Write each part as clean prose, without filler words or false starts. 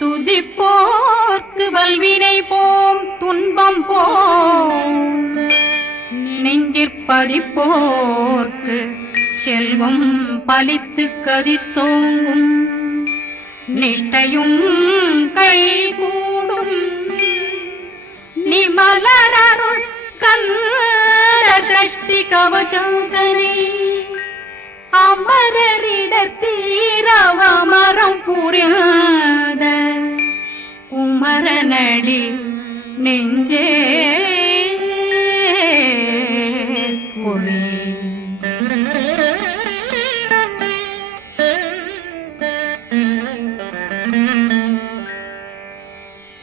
துதிப்போர்க்கு வல்வினை போம் துன்பம் போம் நெஞ்சிற்பதிப்போர்க்கு செல்வம் பலித்து கதித்தோங்கும் நிஷ்டையும் கைகூடும் நிமலரருள் கந்த சக்தி கவசந்தனை அமரரிடத்தீரவமரம் புரியாத குமரனடி நெஞ்சே குழி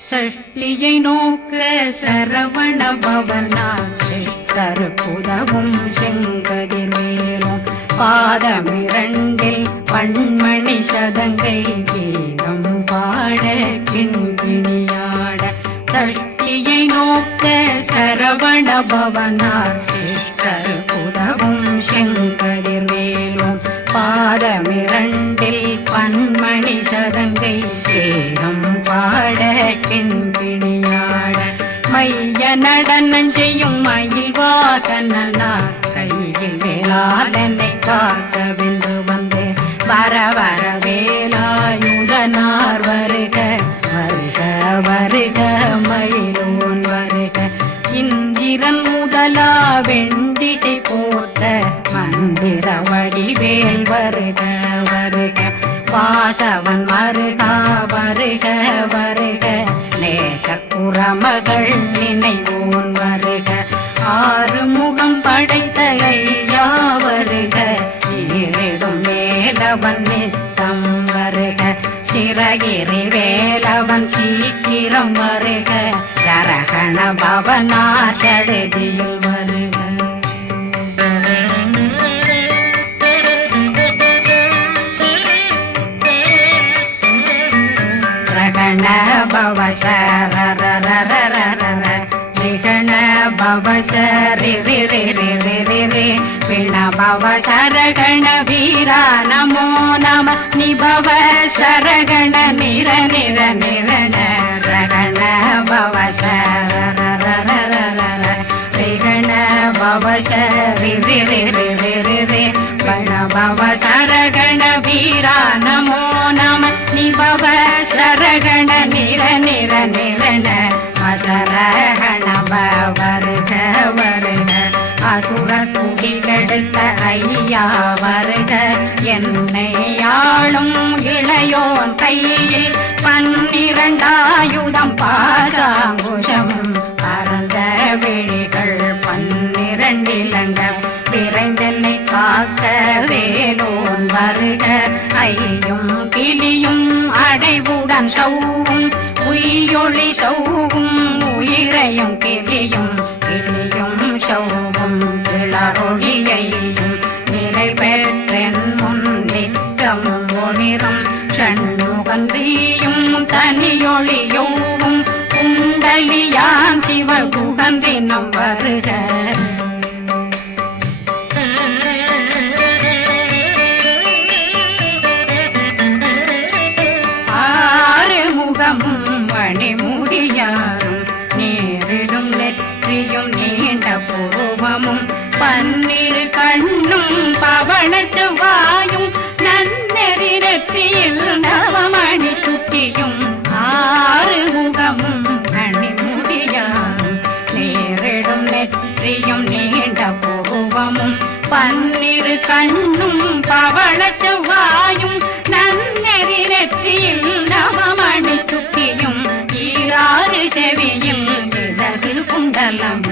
சஷ்டியை நோக்க சரவண பவனா சித்தருக்குதவும் செங்கதிர் மேலும் பாதமிரண்டில் பண்மணி சதங்கை கீதம் பாட கிண்கிணியாட சஷ்டியை நோக்க சரவண பவனா சித்தருக்குதவும் செங்கதிர் மேலும் பாதமிரண்டில் பண்மணி சதங்கை கீதம் பாட கிண்கிணியாட மைய நடனம் செய்யும் மயில் வாகனார் கையில் வேளாளனை காக்க வென்று வந்து வர வர வேலாயுதனார் வருக வருக வருக மயிலோன் வருக இந்திரன் முதலா வெண்டிசை போட்ட மந்திர வடிவேல் வருக வருக வாசவன் வருகா வருக வருக நேசக்குறமகள் நினைவோன் வருக ஆறுமுகம் படைத்த ஐயா வருக ஈரிடும் வேலவன் நித்தம் வருக சிறகிரி வேலவன் சீக்கிரம் வருக சரகண பவனா சடதியில் வருக பவ சரண பவ சரி பிண பவ சரகண வீரா நமோ நம நிபவ சரகண நிர நிர நிரண ரகண பவ சரண பவ சரி பண பவ சரகண வீரா நமோ நம நிபவ சரகண நிர நிர நிரண அசரகண வருக வருக அசுர குடிகெடுத்த ஐயா வருக என்னை ஆளும் இளையோன் கையில் 12 பாசாங்குஷம் பரந்த விழிகள் 12 இலங்க விரைந்தென்னை காக்க வேலோன் வருக ஐயும் கிளியும் அடைவுடன் சௌவும் உயிரொளி சௌவும் உயிரையும் கிளியும் கிளியும் சௌவும் கிளரொளியையும் நிலை பெற்றென் முன் நித்தம் ஒளிரும் ஷண்முகந்தியும் தனியொளியோவும் குண்டலியான் சிவகுகந்தினம் வருக மணிமுடியாரும் நேரிடும் நெற்றியும் நீண்ட பூர்வமும் 12 கண்ணும் பவள செவ்வாயும் நன்னெறி நெற்றியில் நவமணி சுட்டியும் 6 முகமும் மணிமுடியாரும் நேரிடும் நெற்றியும் நீண்ட பூர்வமும் 12 கண்ணும் பவள செவ்வாயும் நன்னெறி நெற்றியில் நவமணி சுட்டியும் 6 செவியும் இடது குண்டலம்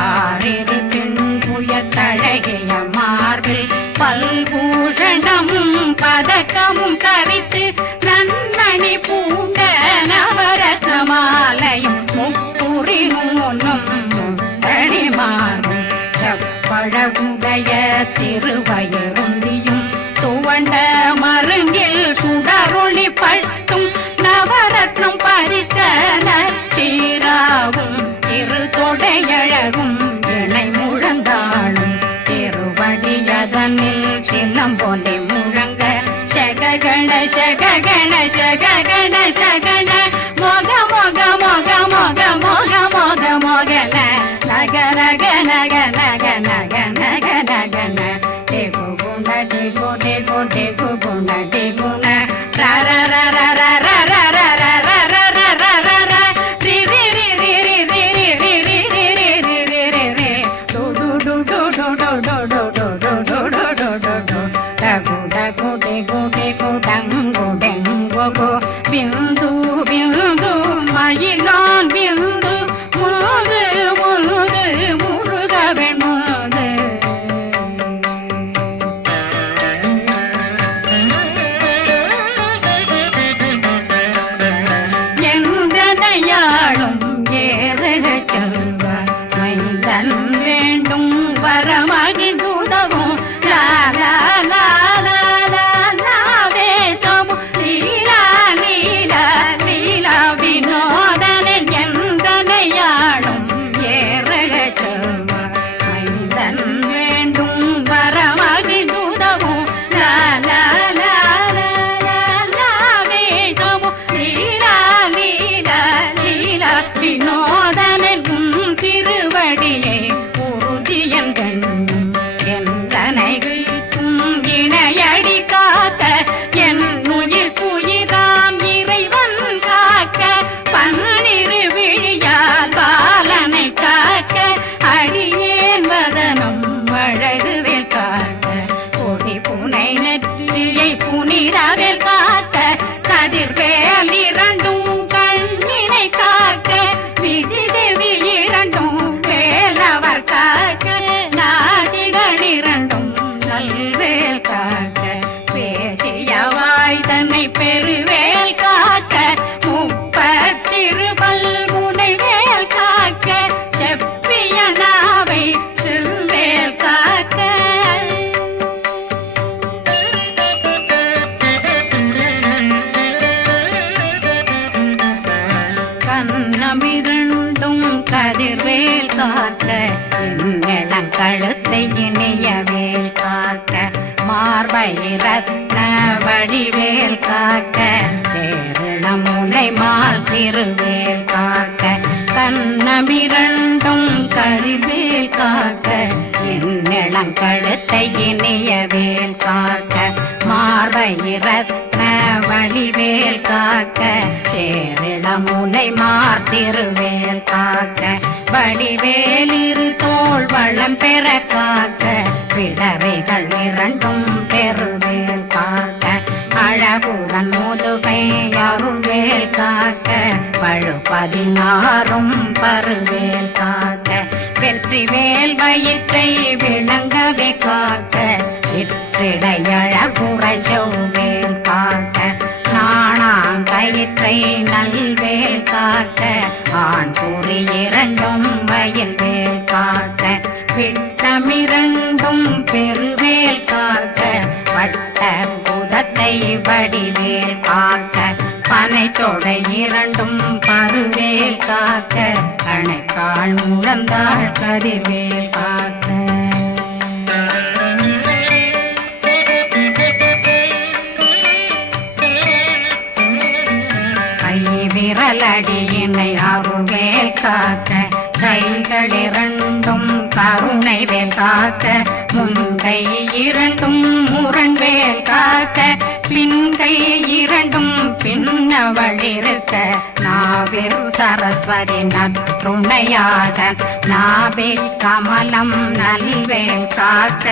6 தின்புய தழகிய மார்பில் பல்பூஷணமும் பதக்கமும் தரித்து நன்மணி பூண்ட நவரத்ன மாலையும் முப்புரி நூலும் முத்தணிமாறும் செப்பழகுடைய திருவயருந்தியும் துவண்ட மருங்கில் சுடரொளி பட்டும் நவரத்னம் பறித்த நச்சீராவும் இரு தொடையழகும் இணை முழந்தாளும் திருவடியதனில் சின்னம் போலே முழங்க சககண சககண சககண சகண நக நக நக நக நக நக நக ந டேகு குண டேகு டேகு டேகு குண டேகு ந ர ர ர ர ர ர ர ர ர ர ர ர ர ர ர ரி ரி ரி ரி ரி ரி ரி ரி ரி ரி ரி ரி ரி ரி ரி டு டு டு டு டு டு டு டு டு டு டு டு டு டு டு டகு டகு டேகு டேகு டங்கு டெங்கு கு பிந்து பிந்து மயிலான் பிந்து முழுது முழுது முழுகவன் முழுது எந்தனையாளும் ஏறக செல்வார் மைந்தன் வேண்டும் வரமகிழ்ந்துதவும் லா லா லா லா லா லாவே சமு லீலா லீலா லீலா வினோதனன் எந்தனையாளும் ஏறக செல்வார் மைந்தன் வேண்டும் வரமகிழ்ந்துதவும் லா லா லா லா லா லாவே சமு லீலா லீலா லீலா வினோதனன் திருவடியை உறுதியன் கண்ணும் எந்தனைகளுக்கும் இணையடி காக்க என் உயிர் புயிராம் இறைவன் காக்க பன்னிரு விழியால் பாலனை காக்க அடியேன் வதனம் அழகுவேல் காக்க கொடி புனை நெற்றியை புனிதவேல் காக்க கதிர்வேல் இரண்டும் கண்ணினை காக்க விதி செவி இரண்டும் வேலவர் காக்க நாசிகள் இரண்டும் நல்வேல் காக்க பேசிய வாய் தன்னை பெருவேல் காக்க முப்பத்திருபல் முனைவேல் காக்க செப்பிய நாவை செவ்வேல் காக்க கண்ணமிரண்டும் கதிர்வேல் காக்க இளம் கழுத்தை இணையவேல் காக்க மார்பை ரத்ன வடிவேல் காக்க சேரண முனை மால் திருவேல் காக்க கண்ணமிரண்டும் கரிவேல் காக்க இளம் கழுத்தை இணையவேல் காக்க மார்பை ரத்ன வடிவேல் காக்க சேரிள முனை மார்த்திருவேல் காக்க வடிவேல் இரு தோள் வளம் பெற காக்க பிடரைகள் இரண்டும் பெருவேல் காக்க அழகுடன் முதுகை அருள்வேல் காக்க பழு 16 பருவேல் காக்க வெற்றி வேல் வயிற்றை விளங்கவே காக்க சிற்றிடையழகுறை செவ்வேல் காக்க நாணாங்கயிற்றை நல்வேல் காக்க ஆண் குறி இரண்டும் வயல்வேல் காக்க விட்டமிரண்டும் பெருவேல் காக்க வட்ட புதத்தை வடிவேல் காக்க பனை தொடை இரண்டும் பருவேல் காக்க கணைக்கால் முழந்தாள் கதிர்வேல் காக்க விரலடியினை அருள்வேல் காக்க கைகள் இரண்டும் கருணை வேல் காக்க முன்கை இரண்டும் முரண்வேல் காக்க பின்கை இரண்டும் பின்னவளிருக்க நாவில் சரஸ்வதி நற்றுணையாக நாவே கமலம் நல்வேல் காக்க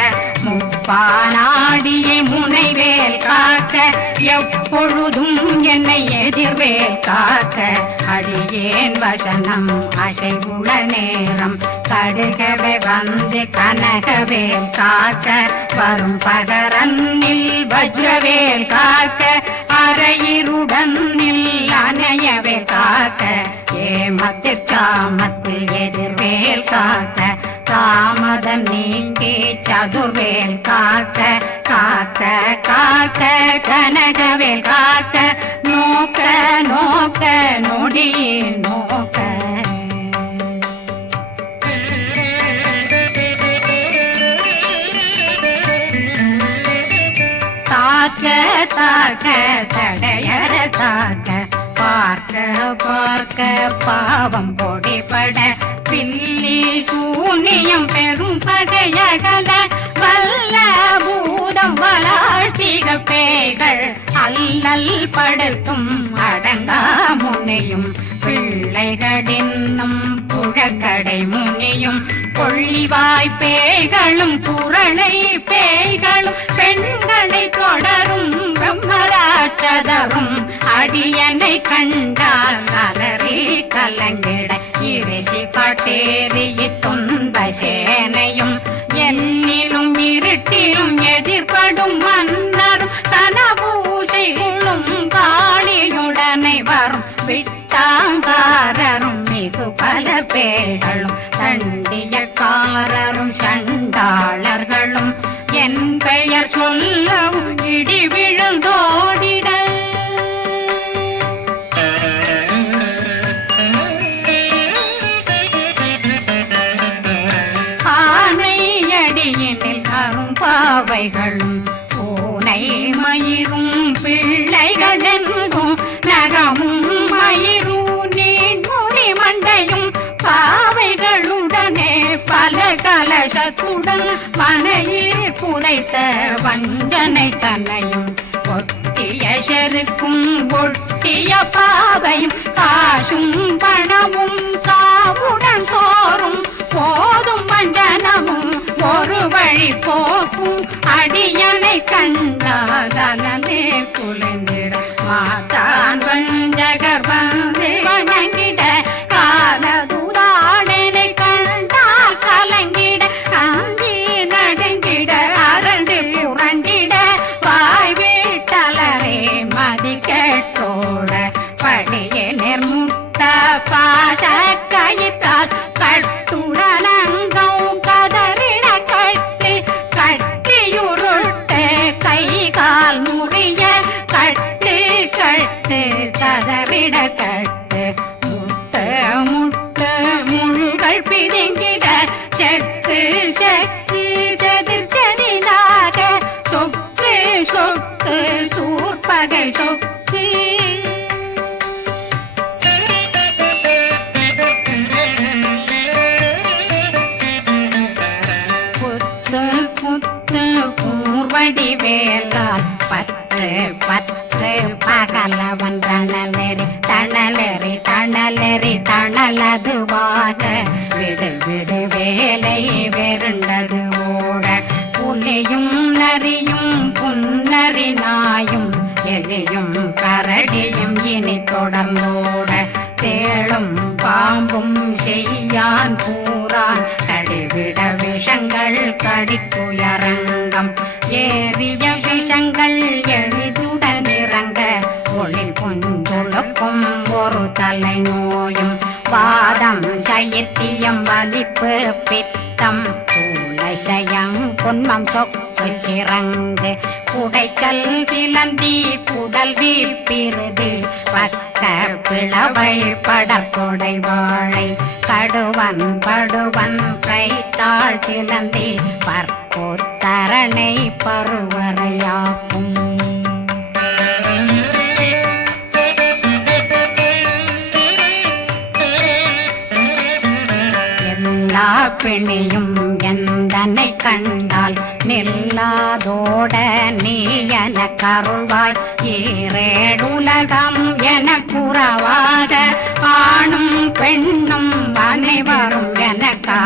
முப்பானாடியை முனைவேல் காக்க எப்பொழுதும் என்னை எதிர்வேல் காக்க அடியேன் வசனம் அசைவுள நேரம் கடுகவே வந்து கனகவேல் காக்க வரும் பகரன்னில் வஜ்ரவேல் காக்க அரையிருடன் அணையவே காக்க ஏமத்தில் காமத்தில் எதிர்வேல் காக்க தாமதம் நீக்கி சதுர்வேல் காக்க காக்க காக்க கனகவேல் காக்க நோக்க நோக்க நொடியில் நோக்க தாக்க தாக்க தடையற தாக்க பார்க்க பார்க்க பாவம் பொடிபட பில்லி சூனியம் பெரும் பகையகல வல்ல பூதம் வளாட்டிக பேய்கள் அல்லல் படுத்தும் அடங்கா முனையும் பிள்ளைகளின்னும் புழக்கடை முனியும் கொள்ளிவாய் பேய்களும் குரணை பேய்களும் பெண்களை தொடரும் பிரம்மராட்சதரும் அடியனை கண்டால் அலறி கலங்கிட இறைசி பாட்டேறிய துன்ப சேனையும் என்னிலும் இருட்டிலும் எதிர்படும் மன்னரும் தனபூசைகளும் காளியுடனை வரும் விட்டாங்காரரும் மிகு பல பேர்களும் தண்டியக்காரரும் சண்டாளர்களும் என் பெயர் சொல்லவும் இடி விழுந்தோடிட ஆனையடியினில் அரும்பாவைகளும் பூனை மயிரும் பிள்ளைகளெங்கும் நகமும் மயிரும் நீண்முடி மண்டையும் பாவைகளுடனே பல கலசத்துடன் மனையில் புதைத்த வஞ்சனை தன்னையும் ஒட்டிய செருக்கும் ஒட்டிய பாவையும் காசும் பணமும் காவுடன் சோறும் போதும் வஞ்சனமும் ஒரு வழி போக்கும் அடியனை கண்டாலே குளிந்திட மாதான் வஞ்சகர் வந்து வணங்கிட காலதுதாடனை கண்டால் கலங்கிட காந்தி நடுங்கிட அரண்டு புரண்டிட வாய் வீட்டலரே மதி கேட்டோட படியே நிர்முத்த பாச கயிற்றால் கட்டுடனங்கும் கதறிட கட்டி கட்டியுருட்டு கை கால் முறிய கட்டு கட்டு கதறிட கட்டு முட்ட முட்ட முள்கள் பிதுங்கிட செக்கு செக்கு செதிர் செதிலாக சொக்கு சொக்கு சூர்பகை சொக்கு புத்து புத்து கூர்வடி வேலால் பற்று பற்று பகலவன் தணலெறி தணலெறி தணலெறி தணலதுவாக விடு விடு வேலை வெருண்டது ஓட புலியும் நரியும் புன்னரி நாயும் எலியும் கரடியும் இனி தொடர்ந்தோட தேளும் பாம்பும் செய்யான் கூறான் கடிவிட விஷங்கள் கடித்துயரங்கம் ஏறிய விஷங்கள் எளிதுடன் இறங்க ஒளி புஞ்சுழுக்கும் ஒரு தலை நோயும் வாதம் சைத்தியம் வலிப்பு பித்தம் சயம் பொன்மம் சொக்கு சிறங்கு குடைச்சல் சிலந்தி குடல் வீப்பிருது பக்க பிளவை படற்கொடை வாழை கடுவன் படுவன் கைத்தாள் சிலந்தி பற்போத்தரணை பருவரையாக்கும் எல்லா பிணியும் எந்தனை கண்டால் நில்லாதோட நீ என கருள்வாய் ஈரேடுலகம் என குறவாக ஆணும் பெண்ணும் அனைவரும் எனக்கா